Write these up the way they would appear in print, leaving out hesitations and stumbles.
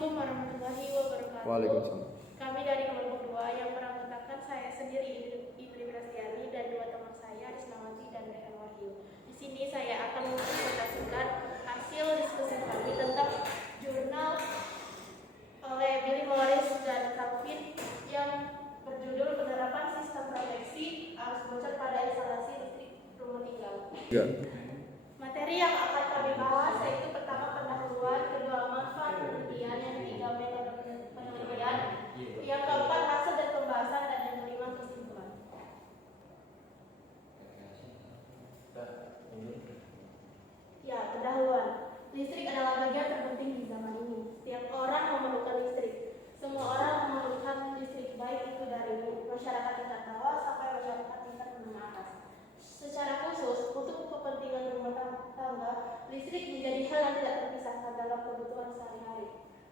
Assalamualaikum warahmatullahi wabarakatuh. Waalaikumsalam. Kami dari kelompok 2 yang beranggotakan saya sendiri Ibnu Brastiani dan 2 teman saya Islamati dan Rehan Wahyu. Di sini saya akan mempresentasikan hasil diskusi kami tentang jurnal oleh Billy Morris dan Calvin yang berjudul Penerapan Sistem Proteksi Arus Bocor pada Instalasi Listrik Rumah Tinggal. Materi yang akan kami bahas yaitu pertama pendahuluan, kedua manfaat penelitian, yang ketiga metode penelitian, yang keempat hasil dan pembahasan, dan yang kelima kesimpulan. Ya, pendahuluan. Listrik adalah bagian terpenting di zaman ini. Setiap orang memerlukan listrik. Semua orang memerlukan listrik, baik itu dari masyarakat tingkat bawah sampai masyarakat tingkat menengah atas. Secara khusus, untuk kepentingan rumah tangga, listrik menjadi hal yang tidak terpisahkan dalam kebutuhan sehari-hari.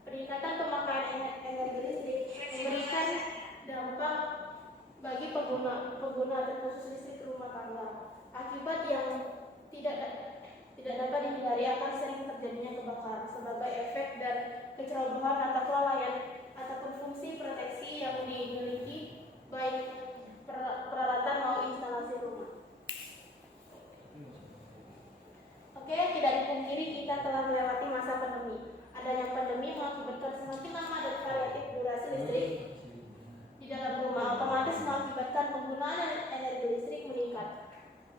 Peningkatan pemakaian energi listrik memberikan dampak bagi pengguna terkhusus listrik rumah tangga. Akibat yang tidak dapat dihindari akan sering terjadinya kebakaran sebagai efek dan kecerobohan atau kelalaian ataupun fungsi proteksi yang dimiliki baik peralatan maupun instalasi rumah. Oke, tidak dipungkiri kita telah melewati masa pandemi. Adanya pandemi mengakibatkan semakin lama dan variatif durasi listrik di dalam rumah, otomatis mengakibatkan penggunaan energi listrik meningkat.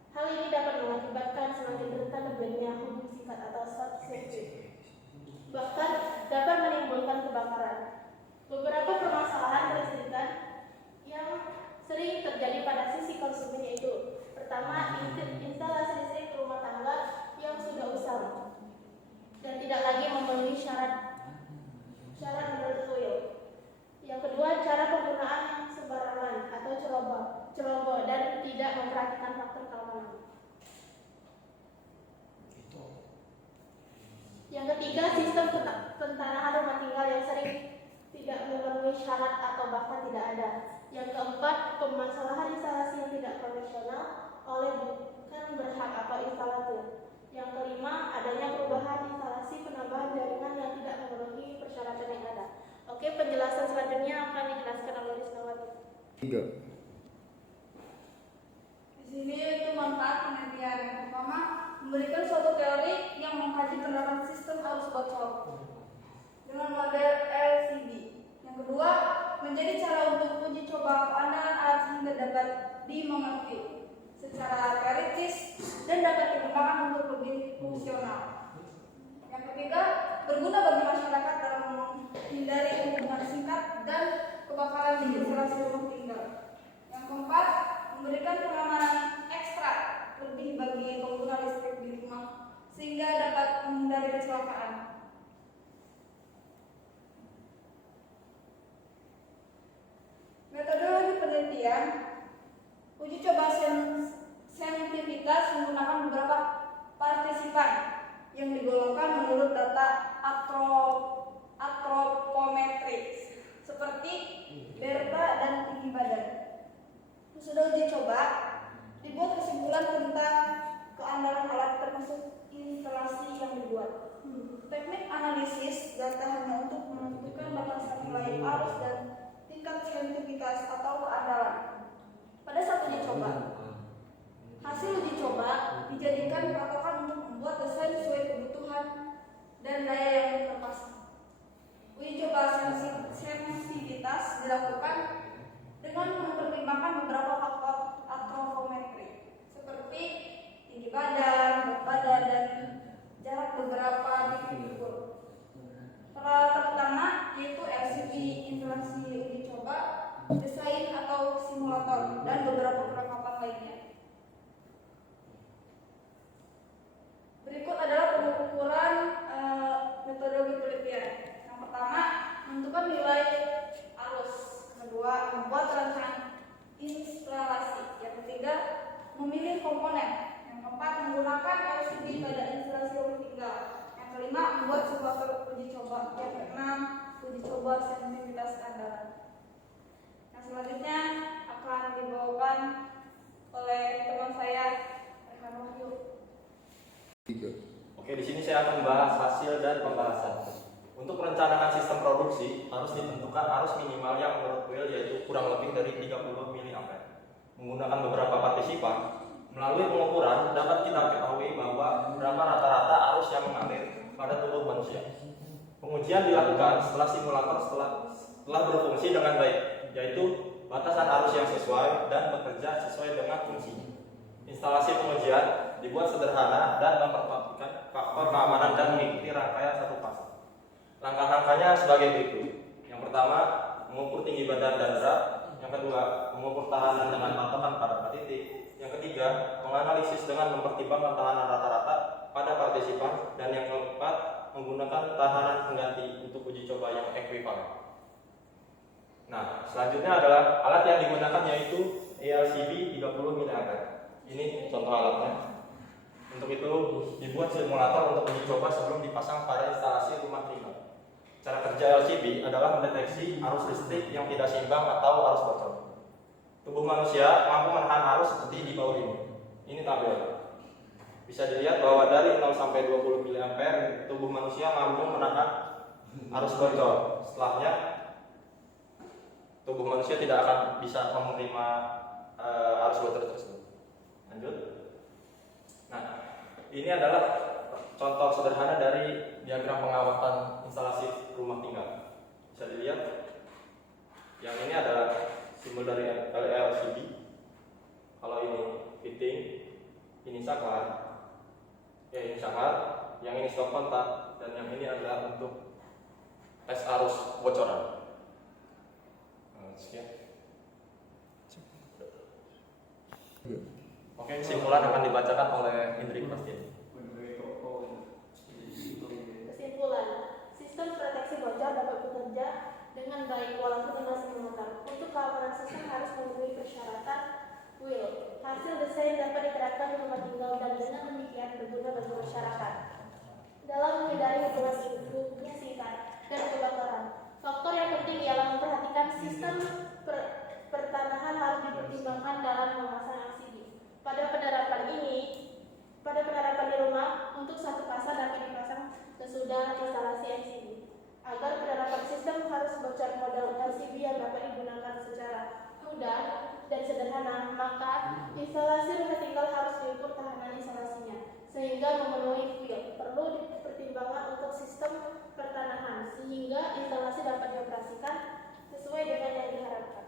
Hal ini dapat mengakibatkan semakin rentan terjadinya hubung singkat atau short circuit. Bahkan dapat menimbulkan kebakaran. Beberapa permasalahan kelistrikan yang sering terjadi pada sisi konsumen yaitu: pertama, instalasi listrik rumah tangga yang sudah usang dan tidak lagi memenuhi syarat menurut UIL. Yang kedua, cara penggunaan yang sembarangan atau ceroboh dan tidak memperhatikan faktor keamanan. Yang ketiga, sistem pentanahan rumah tinggal yang sering tidak memenuhi syarat atau bahkan tidak ada. Yang keempat, permasalahan instalasi yang tidak profesional oleh bukan berhak atau instalator. Yang kelima, adanya perubahan instalasi penambahan jaringan yang tidak memenuhi persyaratan yang ada. Oke, penjelasan selanjutnya akan dijelaskan oleh Islamati. 3. Di sini itu manfaat penelitian. Yang pertama, memberikan suatu teori yang mengkaji penerapan sistem arus bocor dengan model LCD. Yang kedua, menjadi cara untuk uji coba keandalan alat sehingga dapat dimengerti secara teoritis dan dapat dikembangkan untuk lebih fungsional. Yang ketiga, berguna bagi masyarakat dalam menghindari hubungan singkat dan kebakaran di instalasi rumah tinggal. Yang keempat, memberikan pengamanan ekstra lebih bagi pengguna listrik di rumah sehingga dapat menghindari kecelakaan. Metodologi penelitian, uji coba sensitivitas menggunakan beberapa partisipan yang digolongkan menurut data antropometris seperti delta dan tinggi badan. Sesudah uji coba, dibuat kesimpulan tentang keandalan alat termasuk instalasi yang dibuat. Teknik analisis data hanya untuk menentukan batasan nilai arus dan tingkat sensitivitas atau keandalan. Pada saat uji coba, hasil uji coba dijadikan patokan untuk membuat desain sesuai kebutuhan dan daya yang terpasang. Uji coba sensitivitas dilakukan dengan mempertimbangkan beberapa faktor antropometri seperti tinggi badan, berat badan, dan jarak beberapa titik ukur. Peralatan utama yaitu LCD, instalasi uji coba, desain atau simulator, dan beberapa perlengkapan lainnya. Berikut adalah pengukuran metodologi penelitian. Yang pertama, menentukan nilai arus. Kedua, membuat rancangan instalasi. Yang ketiga, memilih komponen. Yang keempat, menggunakan LCD pada instalasi rumah tinggal. Yang kelima, membuat simulator uji coba. Yang keenam, uji coba sensitivitas andalan. Yang selanjutnya akan dibawakan oleh teman saya Rehan Wahyu. Tiga. Oke, di sini saya akan membahas hasil dan pembahasan. Untuk perencanaan sistem produksi harus ditentukan arus minimal yang menurut Will yaitu kurang lebih dari 30 mA. Menggunakan beberapa partisipan, melalui pengukuran dapat kita ketahui bahwa berapa rata-rata arus yang mengalir pada tubuh manusia. Pengujian dilakukan setelah simulator telah berfungsi dengan baik, yaitu batasan arus yang sesuai dan bekerja sesuai dengan fungsinya. Instalasi pengujian dibuat sederhana dan memperhatikan faktor keamanan dan mengikuti rangkaian satu fase. Langkah-langkahnya sebagai berikut. Yang pertama, mengukur tinggi badan dan berat. Yang kedua, mengukur tahanan dengan patokan pada titik. Yang ketiga, menganalisis dengan mempertimbangkan tahanan rata-rata pada partisipan. Dan yang keempat, menggunakan tahanan pengganti untuk uji coba yang ekuivalen. Nah, selanjutnya adalah alat yang digunakan yaitu ELCB 30 mA. Ini contoh alatnya. Untuk itu dibuat simulator untuk uji coba sebelum dipasang pada instalasi rumah tinggal. Cara kerja LCB adalah mendeteksi arus listrik yang tidak seimbang atau arus bocor. Tubuh manusia mampu menahan arus seperti di bawah ini. Ini tabel. Bisa dilihat bahwa dari 0 sampai 20 mA tubuh manusia mampu menahan arus bocor. Setelahnya tubuh manusia tidak akan bisa menerima arus bocor tersebut. Lanjut. Nah, ini adalah contoh sederhana dari diagram pengamatan instalasi rumah tinggal. Bisa dilihat. Yang ini adalah simbol dari LCD. Kalau ini fitting, ini saklar. Ini saklar, yang ini stop kontak, dan yang ini adalah untuk tes arus bocoran. Sekian. Oke, kesimpulan akan dibacakan oleh Indri Prasetya. Kesimpulan, sistem proteksi bocor dapat bekerja dengan baik walaupun dengan simulator. Untuk keamanan sistem harus memenuhi persyaratan Will. Hasil desain dapat diterapkan di rumah tinggal dan dengan demikian berguna bagi masyarakat. Dalam menghindari hubungan singkat dan kebakaran, faktor yang penting ialah memperhatikan sistem pertanahan harus dipertimbangkan dalam memasang LCD. Pada penerapan di rumah, untuk satu pasang dapat dipasang sesudah instalasi LCD. Agar penerapan sistem harus bocor model LCD yang dapat digunakan secara mudah dan sederhana, maka instalasi rumah tinggal harus diukur tahanan instalasinya sehingga memenuhi Will. Perlu dipertimbangkan untuk sistem pertanahan sehingga instalasi dapat dioperasikan sesuai dengan yang diharapkan.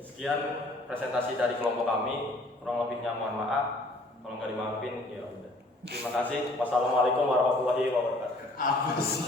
Sekian presentasi dari kelompok kami. Kurang lebihnya mohon maaf. Kalau nggak dimaafin, ya udah. Terima kasih. Wassalamualaikum warahmatullahi wabarakatuh. Apa sih?